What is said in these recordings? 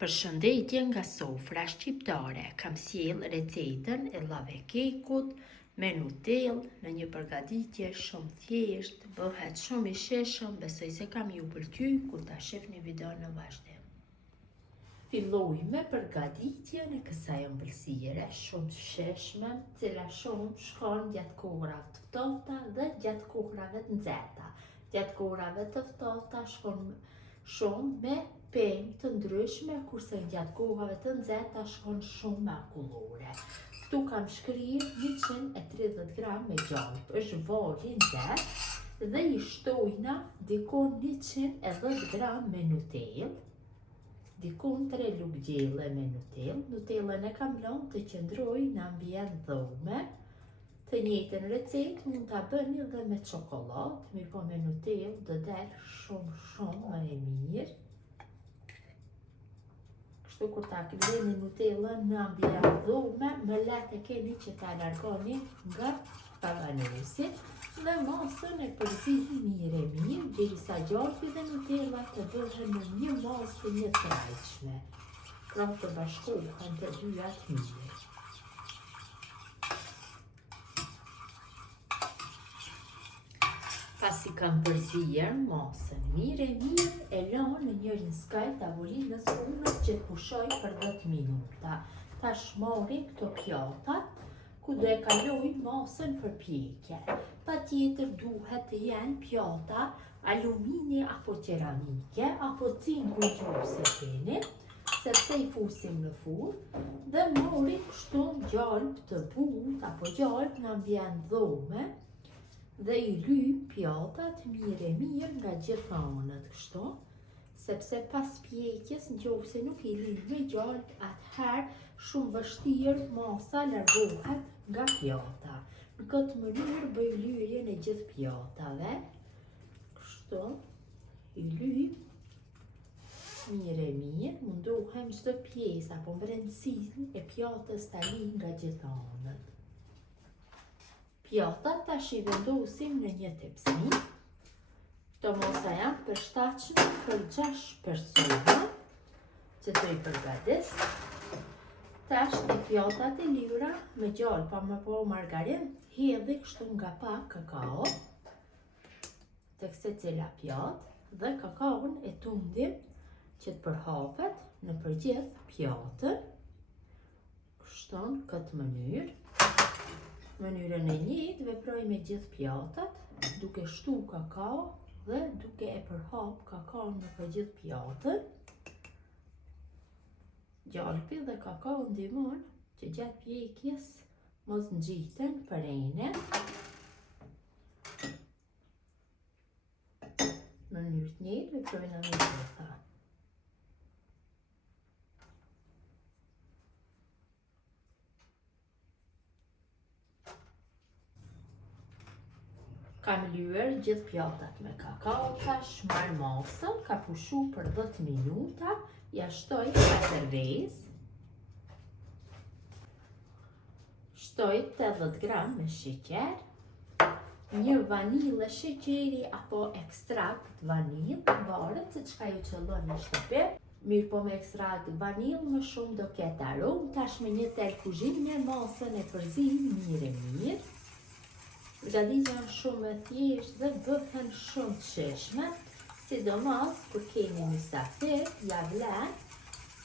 Përshëndetje nga sofra shqiptare, kam sjell recetën e llavekekut me Nutellë në një përgatitje shumë thjesht, bëhet shumë i sheshëm, besoj se kam ju pëlqy kur ta shihni videon në vazhdim. Filloj me përgatitjen e kësaj ëmbëlsire shumë të sheshme, cila shumë shkon gjatë kohërave të ftohta dhe gjatë kohërave të nxehta. Gjatë kohërave të ftohta shkon shumë me pemë të ndryshme, kurse gjatë kohërave të nxehta shkon shumë me akullore. Këtu kam shkrirë 130 gram me gjalp, është vari nxehtë dhe i shtojna dikon 110 gram me Nutellë, dikon 3 lugë gjelle me Nutellë. Nutellën e kam lënë të qëndroj në ambient dhome. Të njëjtën recetë mund ta bëni edhe me çokoladë, mirë po me Nutellë do del shumë më e mirë. Kështu kur ta lëni Nutellën në ambient dhome, më lehtë e keni që ta largoni nga pavanuesi dhe masën e përzini mirë derisa gjalpi dhe Nutella të bëhen në një masë të njëtrajtshme, pra të bashkohen të dyja mirë. Pasi kam përzier masën mirë, e lënë në një skaj tavolinës punës që të pushoj për 10 minuta. Tash marrim këto pjatat ku do e kaloj masën për pjekje. Patjetër duhet të jenë pjata alumini apo qeramike apo cinku nëse keni, sepse i fusim në furrë dhe marrim kështu gjalp të butë apo gjalp në ambient dhome dhe i lyjm pjatat mirë nga gjitha anët kështu, sepse pas pjekjes nëse nuk i lyjm me gjalp, atëherë shumë vështirë masa largohet nga pjata. Në këtë mënyrë bëj lyerjen e gjithë pjatave, kështu i lyjm mirë, mundohem çdo pjesë apo brendësinë e pjatës ta lij nga gjitha anët. Pjatat tash i vendosim në një tepsi. Këto masa janë përshtatshme për 6 persona që të i përgatis. Tash të pjatat e lyra me gjalp apo margarin, hedhi kështu nga pak kakao tek secila pjatë dhe kakaon e tundim që të përhapet në përgjithë pjatën, kështu në këtë mënyrë. Mënyrën e njëjtë veproj me gjithë pjatat, duke shtu kakao dhe duke e përhap kakaon në përgjithë pjatën. Gjalpi dhe kakao ndihmon që gjatë pjekjes mos nxiten përrejne. Në mënyrë të njëjtë veprojnë me gjitha. Kam lyer gjithë pjatat me kakao, tash marr masën, ka pushu për 10 minuta, ja shtoj katërvezë, shtoj 80 gram me sheqer, një vanilë sheqeri apo ekstrakt vanilë, varet se çka ju qëllon në shtëpi. Mirë po me ekstrakt vanilë më shumë do ketë aromë. Tash me një tel kuzhine masën e përzin mirë. Përgatitja janë shumë e thjeshtë dhe bëhen shumë të sheshme, sidomos kur keni mysafir, ja vlen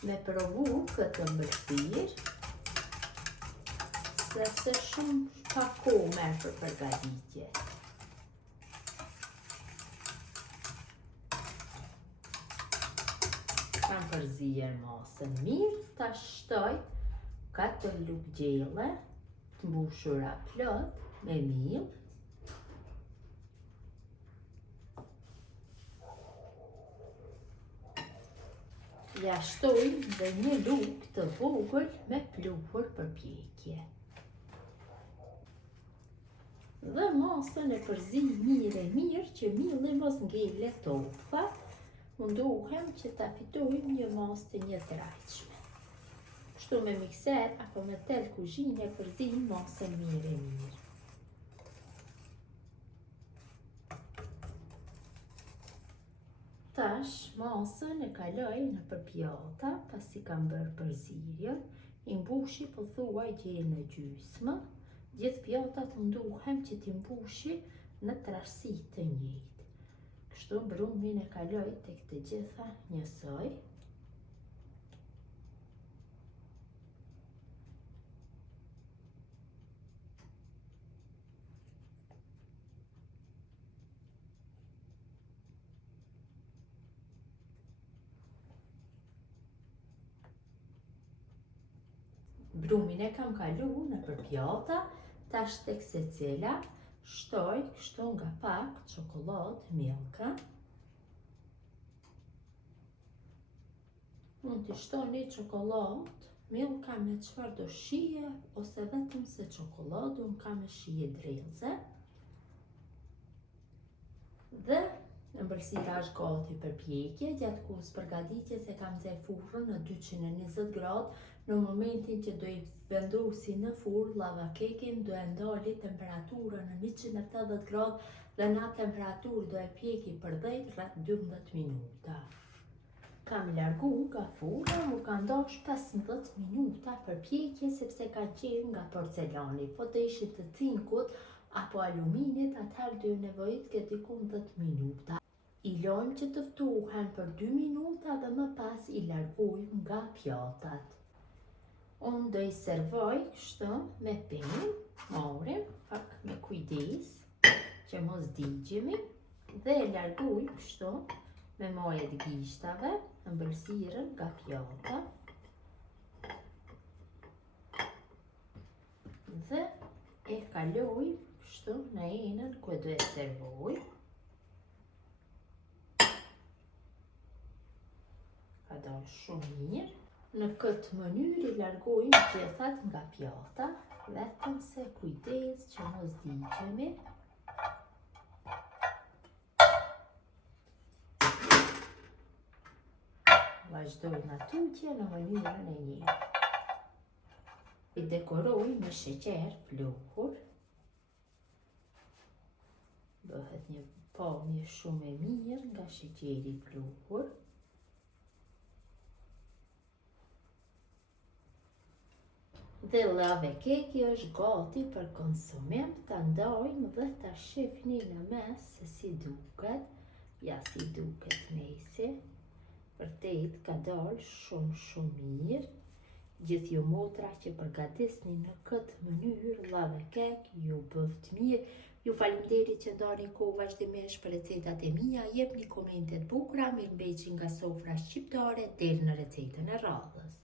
me provu këtë ëmbëlsirë, sepse shumë pak kohë merr për përgatitje. Kam përzier masën mirë, tash shtoj 4 lugë gjelle të mbushura plot me miell. Ja shtoj dhe një lugë të vogël me pluhur për pjekje. Dhe masën e përzij mirë që mielli mos ngele topfat. Mundohem që ta fitojmë një masë të njëtrajtshme. Kështu me mikser apo me tel kuzhine përzijmë masën mirë. Tash, masën e kaloj në përpjata, pasi kam bërë përzirjen, i mbushi pothuaj gjë në gjysmë, gjithë pjatat munduhem që t'i mbushi në trashësi të njëjtë. Kështu brumin e kaloj tek të gjitha njësoj. Brumin e kam kalu në përpjata, tash tek secila shtoj kështu nga pak çokoladë milka. Mund t'i shtoni çokoladë milka me çfarë do shije ose vetëm se çokoladë unë kam me shije drellëse. Dhe ëmbëlsira është gati për pjekje, gjatë kohës përgatitjes e kam nxjerr furrën në 220 gradë. Në momentin që do i vendosi në furrë llava kekin, do e ndali temperaturën në 180 gradë dhe në atë temperaturë do e pjeki për rreth 12 minuta. Kam largu nga furra, mu ka ndosh 15 minuta për pjekje sepse ka qenë nga porcelani. Po të ishit të cinkut apo aluminit, atëherë do ju nevojit këtë diku 10 minuta. I lojmë që të ftuhen për 2 minuta dhe më pas i largujmë nga pjatat. Unë do i servoj kështu me pemë, morim pak me kujdes që mos digjemi dhe e largujmë kështu me majët gishtave, ëmbëlsirën nga pjata dhe e kaloj kështu në enën ku do e servoj. Ka dalë shumë mirë. Në këtë mënyrë i largojmë gjithat nga pjata, vetëm se kujdes që mos digjemi. Vazhdojmë atutje në mënyrën e njëjtë. I dekoroj me sheqer pluhur. Bëhet një pamje shumë e mirë nga sheqeri pluhur. Dhe llave keki është gati për konsumim, ta ndajmë dhe ta shihni në mes se si duket. Ja si duket mesi. Vërtet ka dalë shumë mirë. Gjithë ju motra që përgatisni në këtë mënyrë llave kek, ju bëft mirë. Ju faleminderit që ndani kohë vazhdimisht për recetat e mia, jepni komente të bukura, mirëmbëjtje nga sofra shqiptare deri në recetën e radhës.